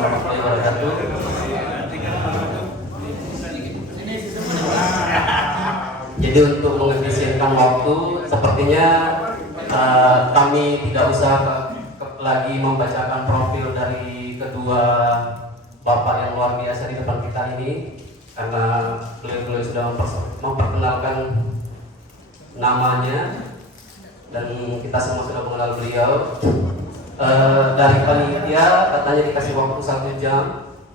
warahmatullahi wabarakatuh. Jadi untuk mengefisienkan waktu, sepertinya kami tidak usah lagi membacakan profil dari kedua bapak yang luar biasa di depan kita ini, karena beliau sudah memperkenalkan namanya dan kita semua sudah mengenal beliau. Dari panitia katanya dikasih waktu 1 jam,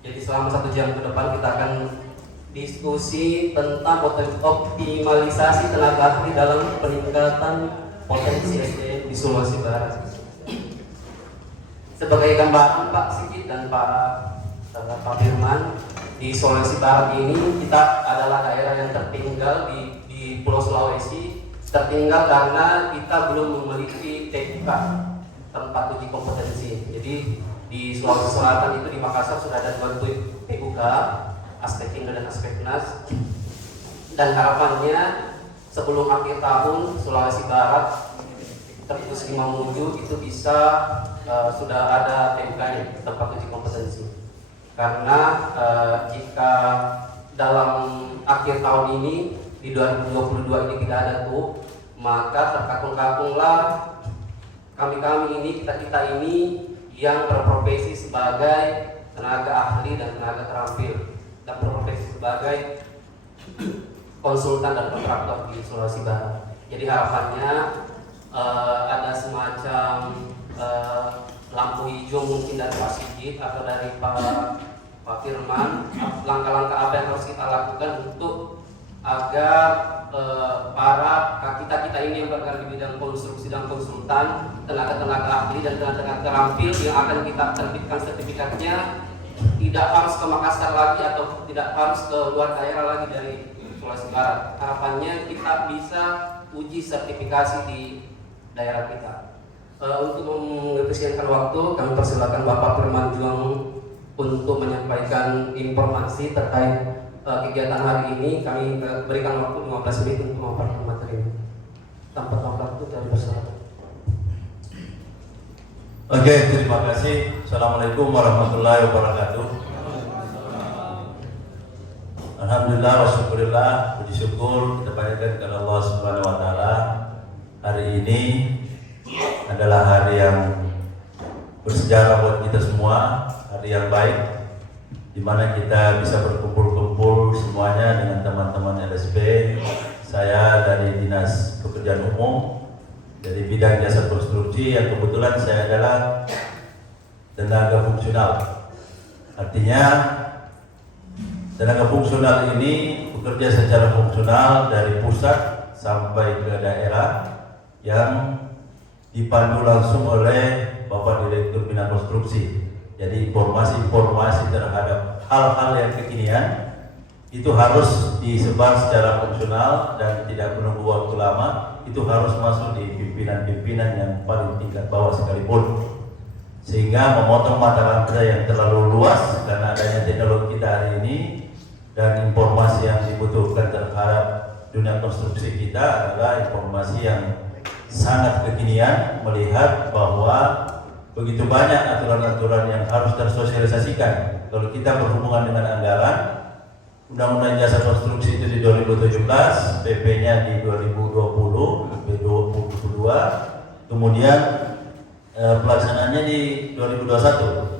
jadi selama 1 jam ke depan kita akan diskusi tentang optimalisasi tenaga ahli dalam peningkatan potensi SDM di Sulawesi Barat. Sebagai gambaran Pak Sigit dan Pak Firman, di Sulawesi Barat ini kita adalah daerah yang tertinggal di Pulau Sulawesi, tertinggal karena kita belum memiliki TUK, tempat uji kompetensi. Jadi di Sulawesi Selatan itu di Makassar sudah ada 2 TUK, aspek Indo dan aspek NAS, dan harapannya sebelum akhir tahun Sulawesi Barat terus 5 itu bisa sudah ada TUK-nya, tempat uji kompetensi. Karena jika dalam akhir tahun ini di 2022 ini tidak ada tuh, maka terkatung-katunglah kami ini, kita ini yang berprofesi sebagai tenaga ahli dan tenaga terampil dan berprofesi sebagai konsultan dan kontraktor di Sulawesi Barat. Jadi harapannya ada semacam lampu hijau mungkin dari Pak Sigit atau dari Pak Firman, langkah-langkah apa yang harus kita lakukan untuk agar para kita ini yang bergerak di bidang konstruksi dan konsultan, tenaga-tenaga ahli dan tenaga terampil yang akan kita terbitkan sertifikatnya tidak harus ke Makassar lagi atau tidak harus ke luar daerah lagi dari Sulawesi Barat. Harapannya kita bisa uji sertifikasi di daerah kita. Untuk mengefisienkan waktu, kami persilakan Bapak Firman Juang untuk menyampaikan informasi terkait kegiatan hari ini. Kami berikan waktu 15 menit untuk memaparkan materi ini. Tanpa waktu dari persilakan. Oke, terima kasih. Assalamualaikum warahmatullahi wabarakatuh. Alhamdulillah wa syukurillah, puji syukur kita panjatkan kepada Allah Subhanahu wa taala. Hari ini adalah hari yang bersejarah buat kita semua, hari yang baik di mana kita bisa berkumpul-kumpul semuanya dengan teman-teman LSP. Saya dari Dinas Pekerjaan Umum dari bidang jasa konstruksi, yang kebetulan saya adalah tenaga fungsional. Artinya tenaga fungsional ini bekerja secara fungsional dari pusat sampai ke daerah yang dipandu langsung oleh Bapak Direktur Bina Konstruksi. Jadi informasi-informasi terhadap hal-hal yang kekinian itu harus disebar secara fungsional dan tidak menunggu waktu lama. Itu harus masuk di pimpinan-pimpinan yang paling tingkat bawah sekalipun, sehingga memotong mata rantai yang terlalu luas karena adanya teknologi kita hari ini. Dan informasi yang dibutuhkan terhadap dunia konstruksi kita adalah informasi yang sangat kekinian, melihat bahwa begitu banyak aturan-aturan yang harus tersosialisasikan. Kalau kita berhubungan dengan anggaran, Undang-Undang Jasa Konstruksi itu di 2017, PP-nya di 2020, PP 2022, kemudian pelaksanaannya di 2021.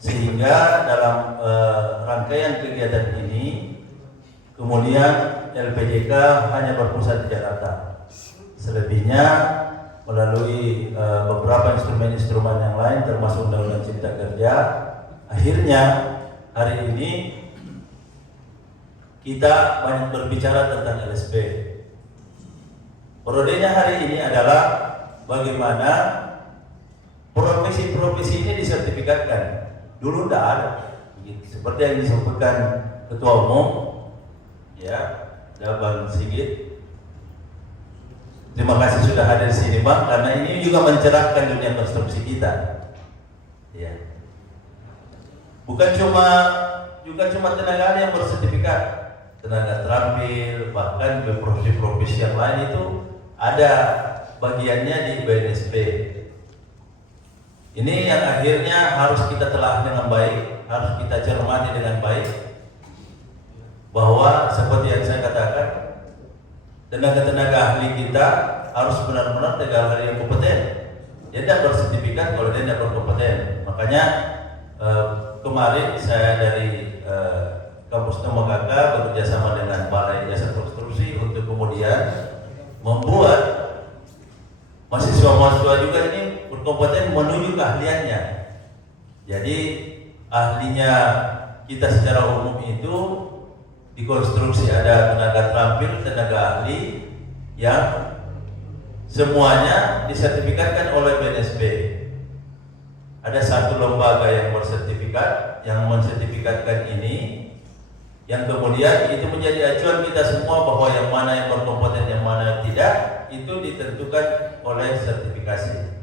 Sehingga dalam rangkaian kegiatan ini, kemudian LPJK hanya berpusat di Jakarta. Selebihnya melalui beberapa instrumen-instrumen yang lain termasuk Undang-Undang Cipta Kerja. Akhirnya hari ini kita banyak berbicara tentang LSP. Prodenya hari ini adalah bagaimana profesi-profesi ini disertifikatkan. Dulu tidak ada, seperti yang disampaikan Ketua Umum, ya, Bang Sigit. Terima kasih sudah hadir di sini, Bang, karena ini juga mencerahkan dunia konstruksi kita. Ya. Bukan cuma tenaga ahli yang bersertifikat, tenaga terampil, bahkan profesi-profesi yang lain itu ada bagiannya di BNSP. Ini yang akhirnya harus kita telah dengan baik, harus kita cermati dengan baik, bahwa seperti yang saya katakan, tenaga-tenaga ahli kita harus benar-benar tenaga ahli yang kompeten. Dia tidak bersertifikat kalau dia tidak berkompeten. Makanya kemarin saya dari kampus Tomogaga bekerja sama dengan Balai Jasa Konstruksi untuk kemudian membuat mahasiswa-mahasiswa juga ini berkompeten menuju keahliannya. Jadi ahlinya kita secara umum itu di konstruksi ada tenaga terampil, tenaga ahli yang semuanya disertifikatkan oleh BNSB. Ada satu lembaga yang bersertifikat, yang mensertifikatkan ini, yang kemudian itu menjadi acuan kita semua bahwa yang mana yang berkompeten, yang mana yang tidak, itu ditentukan oleh sertifikasi.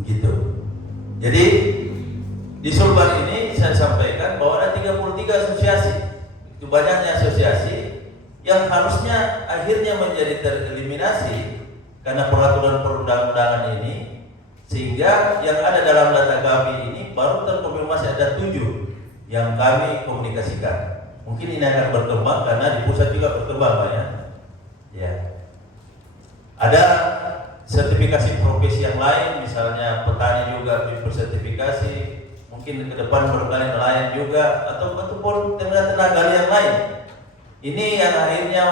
Begitu. Jadi di Sulbar ini saya sampaikan bahwa ada 33 asosiasi. Itu banyaknya asosiasi yang harusnya akhirnya menjadi tereliminasi karena peraturan perundang-undangan ini, sehingga yang ada dalam data kami ini baru terkonfirmasi ada 7 yang kami komunikasikan. Mungkin ini akan berkembang karena di pusat juga berkembang banyak. Ya. Ada sertifikasi profesi yang lain, misalnya petani juga bersertifikasi, mungkin ke depan barangkali nelayan juga, ataupun tenaga yang lain. Ini yang akhirnya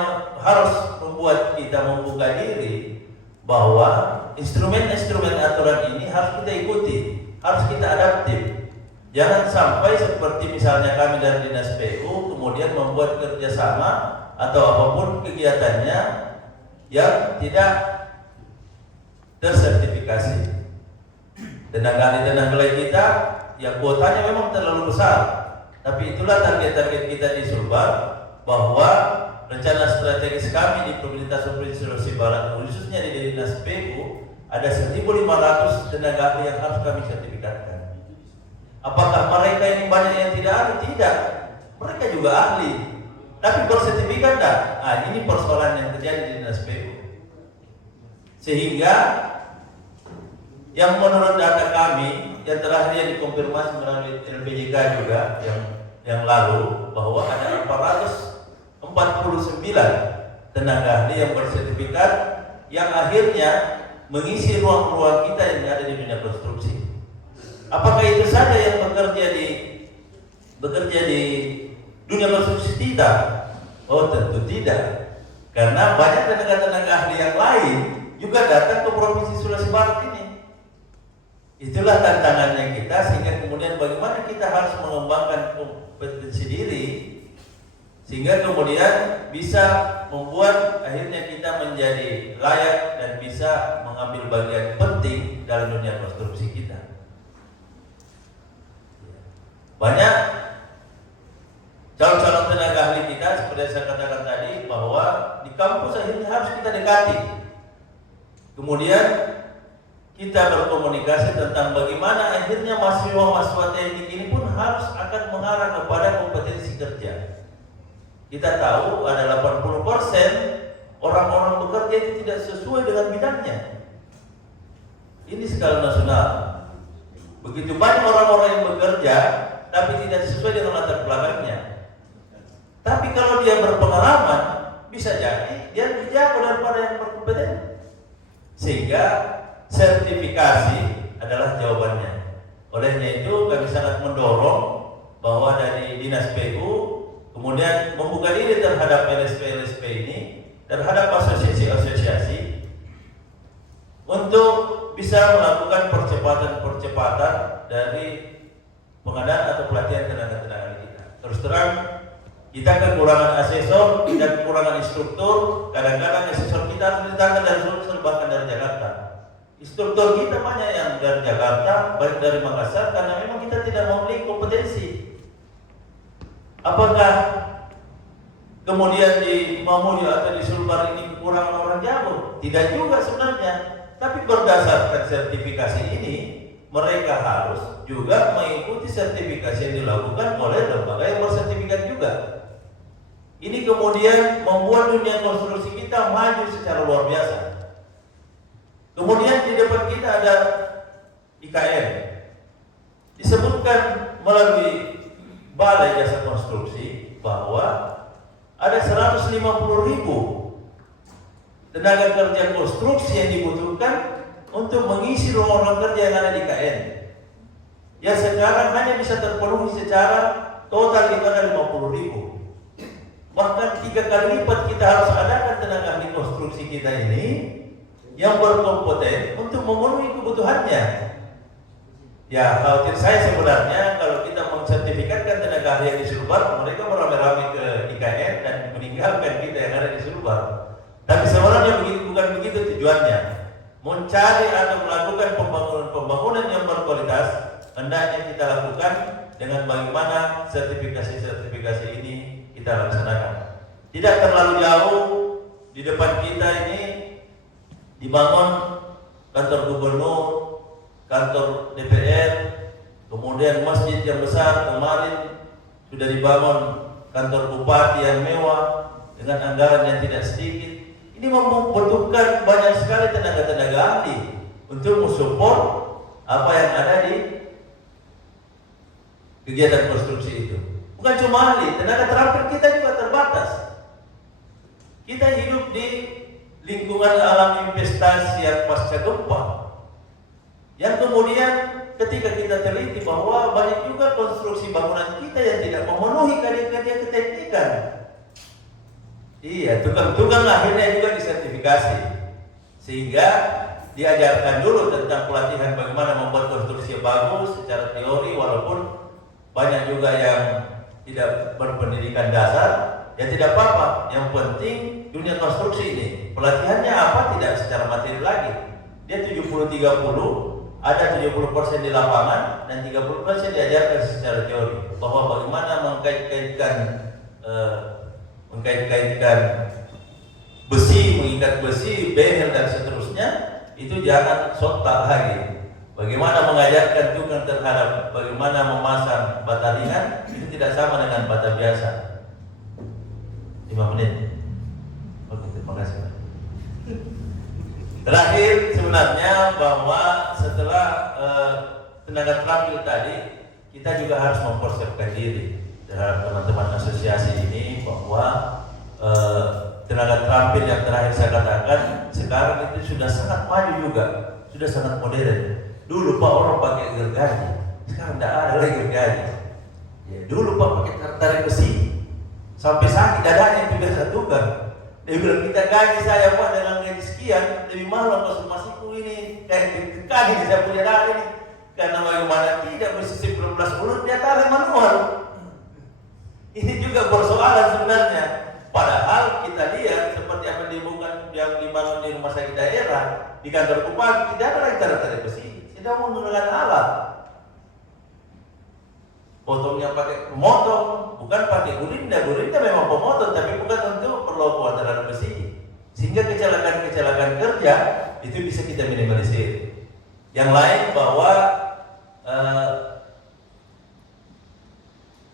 harus membuat kita membuka diri bahwa instrumen-instrumen aturan ini harus kita ikuti, harus kita adaptif. Jangan sampai seperti misalnya kami dari Dinas PU kemudian membuat kerjasama atau apapun kegiatannya yang tidak tersertifikasi. Tenaga ahli kita yang kuotanya memang terlalu besar, tapi itulah target-target kita di Sulbar, bahwa rencana strategis kami di Pemerintah Provinsi Sulawesi Barat, khususnya di Dinas PU, ada 1.500 tenaga ahli yang harus kami sertifikatkan. Apakah mereka ini banyak yang tidak ahli? Tidak, mereka juga ahli, tapi bersertifikat tidak? Ini persoalan yang terjadi di Dinas PU. Sehingga yang menurut data kami yang terakhir yang dikonfirmasi melalui LPJK juga yang lalu, bahwa ada 449 tenaga ahli yang bersertifikat yang akhirnya mengisi ruang-ruang kita yang ada di dunia konstruksi. Apakah itu saja yang bekerja di dunia konstruksi? Tidak. Oh, tentu tidak. Karena banyak tenaga-tenaga ahli yang lain juga datang ke Provinsi Sulawesi Barat ini. Itulah tantangannya kita, sehingga kemudian bagaimana kita harus mengembangkan kompetensi diri sehingga kemudian bisa membuat akhirnya kita menjadi layak dan bisa mengambil bagian penting dalam dunia konstruksi kita. Banyak calon-calon tenaga ahli kita seperti yang saya katakan tadi, bahwa di kampus akhirnya harus kita dekati. Kemudian kita berkomunikasi tentang bagaimana akhirnya mahasiswa-mahasiswa teknik ini pun harus akan mengarah kepada kompetensi kerja. Kita tahu ada 80% orang-orang bekerja itu tidak sesuai dengan bidangnya. Ini skala nasional. Begitu banyak orang-orang yang bekerja tapi tidak sesuai dengan latar belakangnya. Tapi kalau dia berpengalaman, bisa jadi dia lebih jago daripada yang berkompeten. Sehingga sertifikasi adalah jawabannya. Olehnya itu kami sangat mendorong bahwa dari Dinas PU kemudian membuka diri terhadap LSP-LSP ini, terhadap asosiasi-asosiasi, untuk bisa melakukan percepatan-percepatan dari pengadaan atau pelatihan tenaga-tenaga kita. Terus terang, kita kekurangan asesor, kita kekurangan instruktur. Kadang-kadang asesor kita harus ditangkap dari Sulsel, bahkan dari Jakarta. Instruktur kita banyak yang dari Jakarta, baik dari Makassar, karena memang kita tidak memiliki kompetensi. Apakah kemudian di Mamuju atau di Sulbar ini kekurangan orang jago? Tidak juga sebenarnya. Tapi berdasarkan sertifikasi ini, mereka harus juga mengikuti sertifikasi yang dilakukan oleh lembaga yang bersertifikat juga. Ini kemudian membuat dunia konstruksi kita maju secara luar biasa. Kemudian di depan kita ada IKN. Disebutkan melalui Balai Jasa Konstruksi bahwa ada 150.000 tenaga kerja konstruksi yang dibutuhkan untuk mengisi ruang-ruang kerja yang ada di IKN. Yang sekarang hanya bisa terpenuhi secara total itu ada 50.000. Bahkan 3 kali lipat kita harus adakan tenaga ahli konstruksi kita ini yang berkompeten untuk memenuhi kebutuhannya. Ya, khawatir saya sebenarnya kalau kita mensertifikatkan tenaga ahli yang di Sulbar, mereka beramai-ramai ke IKN dan meninggalkan kita yang ada di Sulbar. Tapi sebenarnya bukan begitu tujuannya. Mencari atau melakukan pembangunan yang berkualitas, hendaknya kita lakukan dengan bagaimana sertifikasi ini kita laksanakan. Tidak terlalu jauh di depan kita ini dibangun kantor gubernur, kantor DPR, kemudian masjid yang besar kemarin sudah dibangun kantor bupati yang mewah dengan anggaran yang tidak sedikit. Ini membutuhkan banyak sekali tenaga-tenaga ahli untuk mensupport apa yang ada di kegiatan konstruksi itu. Bukan cuma ahli, tenaga terampil kita juga terbatas. Kita hidup di lingkungan alam investasi yang pasca gempa, yang kemudian ketika kita teliti bahwa banyak juga konstruksi bangunan kita yang tidak memenuhi kaedah-kaedah keteknikan. Iya, tukang-tukang akhirnya juga disertifikasi, sehingga diajarkan dulu tentang pelatihan bagaimana membuat konstruksi yang bagus secara teori, walaupun banyak juga yang tidak berpendidikan dasar. Ya tidak apa-apa, yang penting dunia konstruksi ini pelatihannya apa tidak secara materi lagi. Dia 70-30, ada 70% di lapangan dan 30% diajarkan secara teori, bahwa bagaimana mengkait-kaitkan besi, mengikat besi, behel dan seterusnya. Itu jangan sontak lagi. Bagaimana mengajarkan tukang terhadap bagaimana memasang bata ringan, itu tidak sama dengan bata biasa. 5 menit. Oke, terima kasih. Terakhir sebenarnya bahwa setelah tenaga terampil tadi, kita juga harus mempersiapkan diri terhadap teman-teman asosiasi ini bahwa tenaga terampil yang terakhir saya katakan sekarang itu sudah sangat maju juga, sudah sangat modern. Dulu Pak orang pakai gergaji, sekarang tidak ada lagi gergaji. Ya, dulu Pak pakai tarik besi, sampai sakit dadanya itu biasa tukang. Dia bilang kita gaji saya Pak dengan gaji sekian lebih mahal masukku ini kayak ditekan ini saya punya dada ini. Karena bagaimana tidak bersisip 12 bulan dia tarik manual. Ini juga persoalan sebenarnya. Padahal kita lihat seperti apa yang dibangun di rumah sakit daerah, di kantor bupati tidak ada lagi tarik besi, tidak menggunakan alat. Potongnya pakai pemotong, bukan pakai gurinda. Gurinda memang pemotong, tapi bukan untuk perlombaan terhadap besi. Sehingga kecelakaan kerja itu bisa kita minimalisir. Yang lain bahwa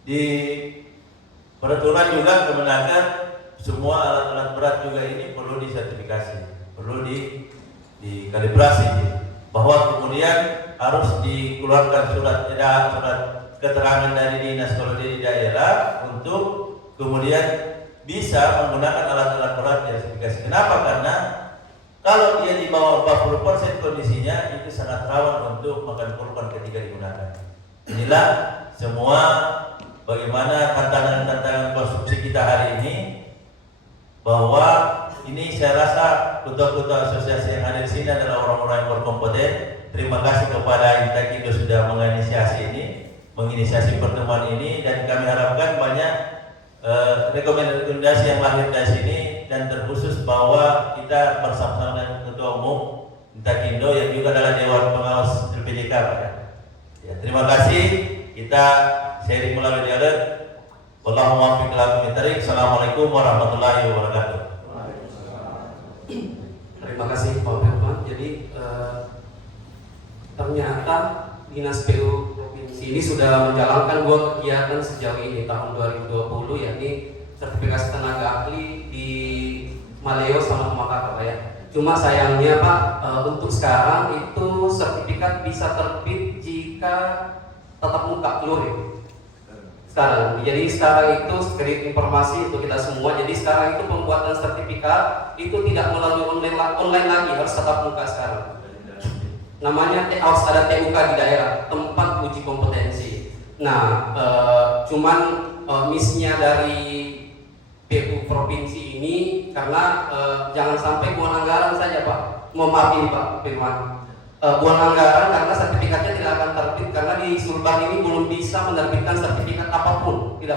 di peraturan juga kemenaker semua alat-alat berat juga ini perlu disertifikasi, perlu dikalibrasi, bahwa kemudian harus dikeluarkan surat keterangan dari dinas kalau di daerah untuk kemudian bisa menggunakan alat-alat berat sertifikasi. Kenapa? Karena kalau dia di bawah 40% kondisinya itu sangat rawan untuk makan korban ketika digunakan. Inilah semua bagaimana tantangan-tantangan konstruksi kita hari ini, bahwa ini saya rasa ketua-ketua asosiasi yang ada di sini adalah orang-orang yang berkompeten. Terima kasih kepada Intakindo sudah menginisiasi pertemuan ini, dan kami harapkan banyak rekomendasi yang lahir dari sini, dan terkhusus bahwa kita bersama dengan Ketua Umum Intakindo yang juga adalah Dewan Pengawas LPJK. Ya, terima kasih. Kita sharing melalui dialog. Wallahumma muwaffiq ila aqwamit thariq. Assalamualaikum warahmatullahi wabarakatuh. Terima kasih Pak Firman. Jadi ternyata Dinas PU Provinsi ini sudah menjalankan 2 kegiatan sejauh ini tahun 2020, yakni sertifikasi tenaga ahli di Maleo sama Makassar ya. Cuma sayangnya Pak, untuk sekarang itu sertifikat bisa terbit jika tatap muka luring. Sekarang, jadi sekarang itu sedikit informasi untuk kita semua. Jadi sekarang itu pembuatan sertifikat itu tidak melalui online lagi, harus tatap muka sekarang. Namanya harus ada TUK di daerah, tempat uji kompetensi. Nah, cuman missnya dari PU provinsi ini karena jangan sampai buang anggaran saja Pak. Mau maafin Pak Firman. Buang anggaran karena sertifikatnya tidak akan terbit karena di Sulbar ini belum bisa menerbitkan sertifikat apapun. Tidak